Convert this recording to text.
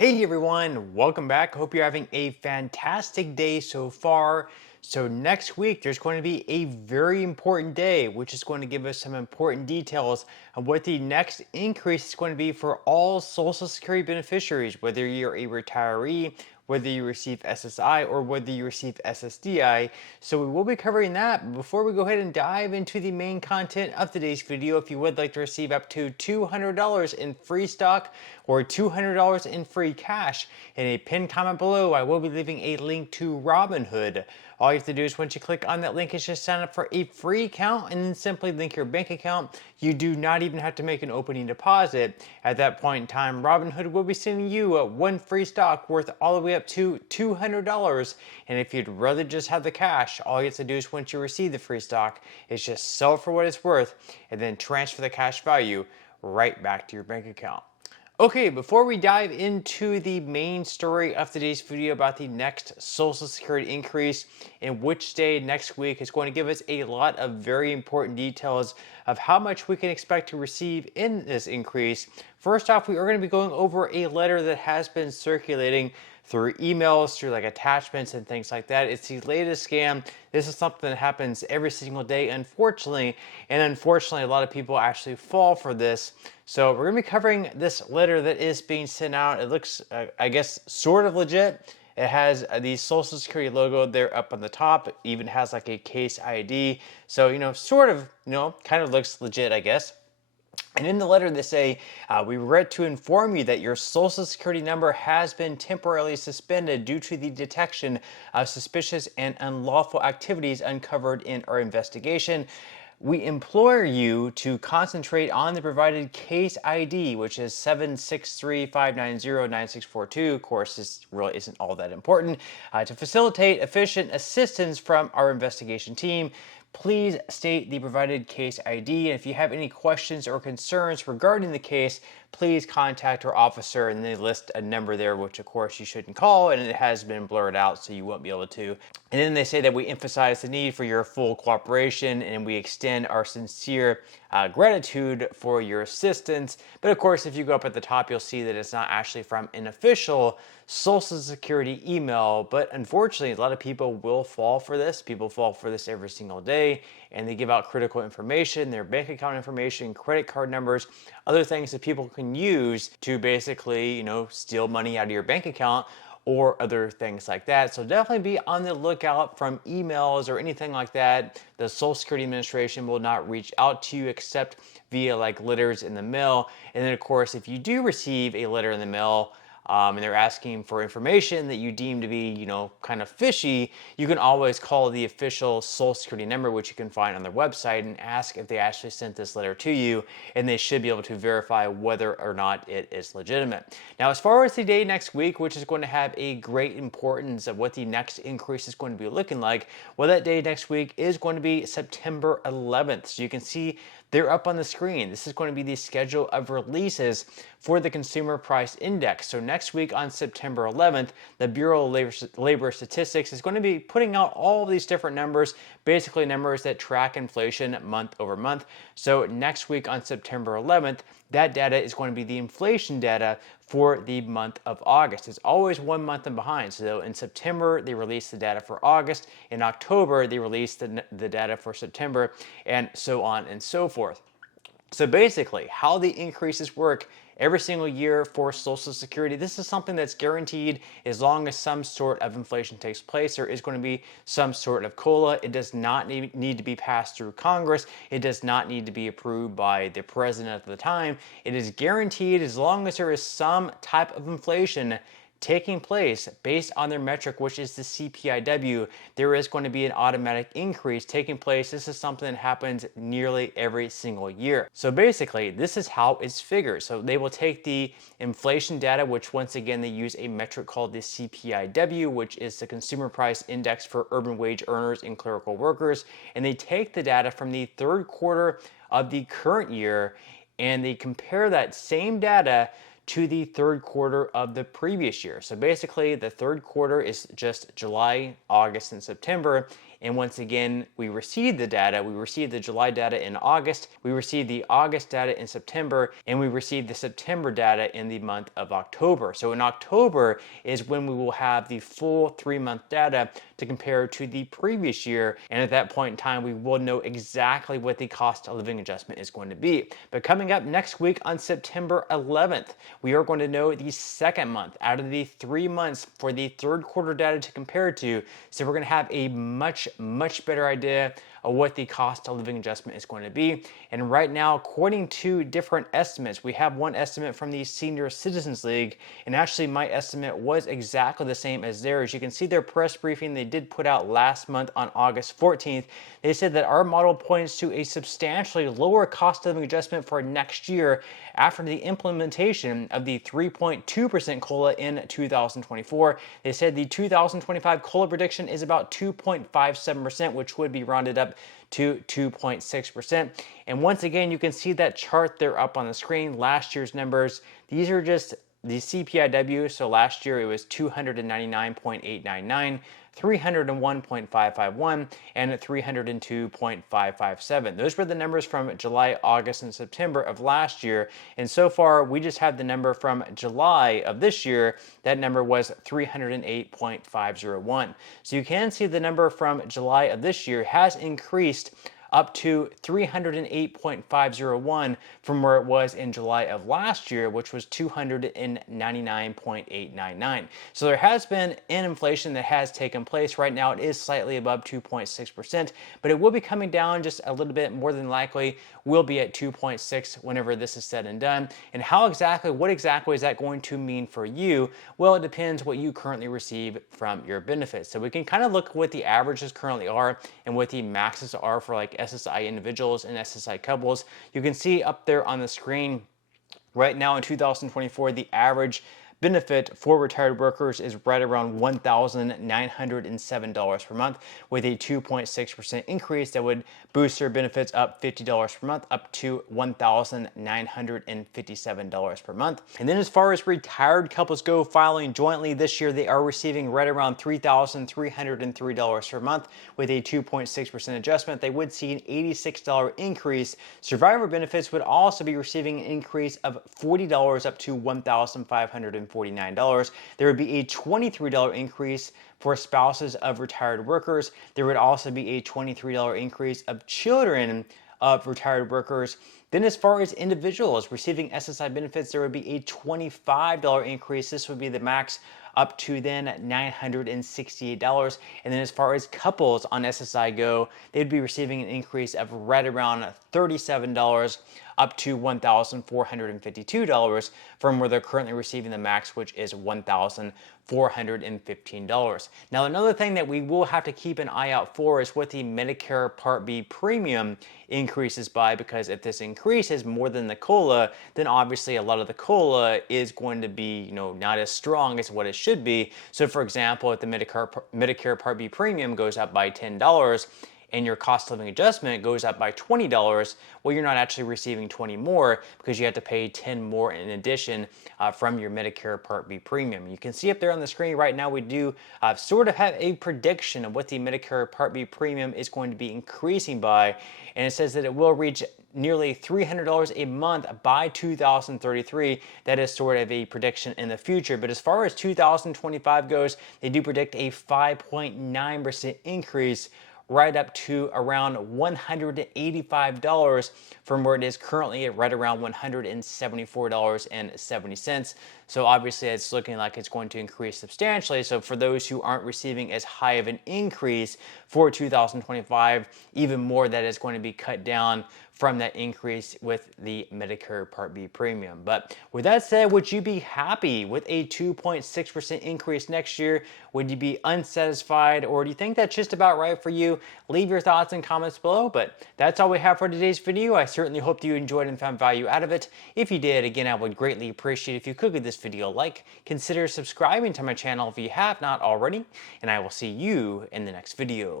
Hey everyone, welcome back. Hope you're having a fantastic day so far. So next week there's going to be a very important day, which is going to give us some important details on what the next increase is going to be for all Social Security beneficiaries, whether you're a retiree, whether you receive SSI, or whether you receive SSDI. So we will be covering that. But before we go ahead and dive into the main content of today's video, if you would like to receive up to $200 in free stock or $200 in free cash, in a pinned comment below, I will be leaving a link to Robinhood. All you have to do is once you click on that link is just sign up for a free account and then simply link your bank account. You do not even have to make an opening deposit. At that point in time, Robinhood will be sending you one free stock worth all the way up to $200. And if you'd rather just have the cash, all you have to do is once you receive the free stock is just sell it for what it's worth and then transfer the cash value right back to your bank account. Okay, before we dive into the main story of today's video about the next Social Security increase and which day next week is going to give us a lot of very important details of how much we can expect to receive in this increase. First off, we are going to be going over a letter that has been circulating through emails, through like attachments and things like that. It's the latest scam. This is something that happens every single day, unfortunately. And unfortunately, a lot of people actually fall for this. So we're going to be covering this letter that is being sent out. It looks, I guess, sort of legit. It has the Social Security logo there up on the top. It even has like a case ID. So, sort of, kind of looks legit, I guess. And in the letter they say, we regret to inform you that your Social Security number has been temporarily suspended due to the detection of suspicious and unlawful activities uncovered in our investigation. We implore you to concentrate on the provided case ID, which is 763-590-9642. Of course, this really isn't all that important. To facilitate efficient assistance from our investigation team, please state the provided case ID. And if you have any questions or concerns regarding the case, please contact our officer, and they list a number there, which of course you shouldn't call, and it has been blurred out so you won't be able to. And then they say that we emphasize the need for your full cooperation, and we extend our sincere gratitude for your assistance. But of course, if you go up at the top, you'll see that it's not actually from an official Social Security email, but unfortunately, a lot of people will fall for this. People fall for this every single day, and they give out critical information, their bank account information, credit card numbers, other things that people can use to basically, steal money out of your bank account or other things like that. So definitely be on the lookout from emails or anything like that. The Social Security Administration will not reach out to you except via like letters in the mail. And then of course, if you do receive a letter in the mail, and they're asking for information that you deem to be, kind of fishy, you can always call the official Social Security number, which you can find on their website, and ask if they actually sent this letter to you, and they should be able to verify whether or not it is legitimate. Now, as far as the day next week, which is going to have a great importance of what the next increase is going to be looking like, well, that day next week is going to be September 11th. So you can see they're up on the screen. This is going to be the schedule of releases for the Consumer Price Index. So next week on September 11th, the Bureau of Labor Statistics is going to be putting out all these different numbers, basically numbers that track inflation month over month. So next week on September 11th, that data is going to be the inflation data for the month of August. It's always 1 month in behind. So in September, they release the data for August. In October, they release the data for September, and so on and so forth. So basically, how the increases work every single year for Social Security, this is something that's guaranteed as long as some sort of inflation takes place. There is going to be some sort of COLA. It does not need to be passed through Congress. It does not need to be approved by the president at the time. It is guaranteed as long as there is some type of inflation taking place based on their metric, which is the CPIW, there is going to be an automatic increase taking place. This is something that happens nearly every single year. So basically, this is how it's figured. So they will take the inflation data, which once again, they use a metric called the CPIW, which is the Consumer Price Index for urban wage earners and clerical workers. And they take the data from the third quarter of the current year, and they compare that same data to the third quarter of the previous year. So basically, the third quarter is just July, August, and September, And once again, we received the data. We received the July data in August, we received the August data in September, and we received the September data in the month of October. So in October is when we will have the full 3-month data to compare to the previous year. And at that point in time, we will know exactly what the cost of living adjustment is going to be. But coming up next week on September 11th, we are going to know the second month out of the 3 months for the third quarter data to compare to. So we're going to have a much better idea of what the cost of living adjustment is going to be. And right now, according to different estimates, we have one estimate from the Senior Citizens League, and actually my estimate was exactly the same as theirs. You can see their press briefing they did put out last month on August 14th. They said that our model points to a substantially lower cost of living adjustment for next year after the implementation of the 3.2% COLA in 2024. They said the 2025 COLA prediction is about 2.57%, which would be rounded up to 2.6%. And once again, you can see that chart there up on the screen, last year's numbers. These are just the CPIW. So last year it was 299.899, 301.551, and 302.557. Those were the numbers from July, August, and September of last year. And so far, we just have the number from July of this year. That number was 308.501. So you can see the number from July of this year has increased up to 308.501 from where it was in July of last year, which was 299.899. So there has been an inflation that has taken place. Right now it is slightly above 2.6%, but it will be coming down just a little bit. More than likely will be at 2.6 whenever this is said and done. And what exactly is that going to mean for you? Well, it depends what you currently receive from your benefits. So we can kind of look at what the averages currently are and what the maxes are for like SSI individuals and SSI couples. You can see up there on the screen right now in 2024, the average benefit for retired workers is right around $1,907 per month, with a 2.6% increase that would boost their benefits up $50 per month up to $1,957 per month. And then as far as retired couples go filing jointly this year, they are receiving right around $3,303 per month with a 2.6% adjustment. They would see an $86 increase. Survivor benefits would also be receiving an increase of $40 up to $1,549. There would be a $23 increase for spouses of retired workers. There would also be a $23 increase of children of retired workers. Then as far as individuals receiving SSI benefits, there would be a $25 increase. This would be the max up to then $968. And then as far as couples on SSI go, they'd be receiving an increase of right around $37 up to $1,452 from where they're currently receiving the max, which is $1,415. Now, another thing that we will have to keep an eye out for is what the Medicare Part B premium increases by, because if this increases more than the COLA, then obviously a lot of the COLA is going to be, not as strong as what it should be. So for example, if the Medicare Part B premium goes up by $10, and your cost of living adjustment goes up by $20, well, you're not actually receiving 20 more because you have to pay 10 more in addition from your Medicare Part B premium. You can see up there on the screen right now, we do sort of have a prediction of what the Medicare Part B premium is going to be increasing by, and it says that it will reach nearly $300 a month by 2033. That is sort of a prediction in the future. But as far as 2025 goes, they do predict a 5.9% increase right up to around $185 from where it is currently at right around $174.70. So obviously it's looking like it's going to increase substantially. So for those who aren't receiving as high of an increase for 2025, even more that is going to be cut down from that increase with the Medicare Part B premium. But with that said, would you be happy with a 2.6% increase next year? Would you be unsatisfied, or do you think that's just about right for you? Leave your thoughts and comments below. But that's all we have for today's video. I certainly hope you enjoyed and found value out of it. If you did, again, I would greatly appreciate if you could give this video a like. Consider subscribing to my channel if you have not already, and I will see you in the next video.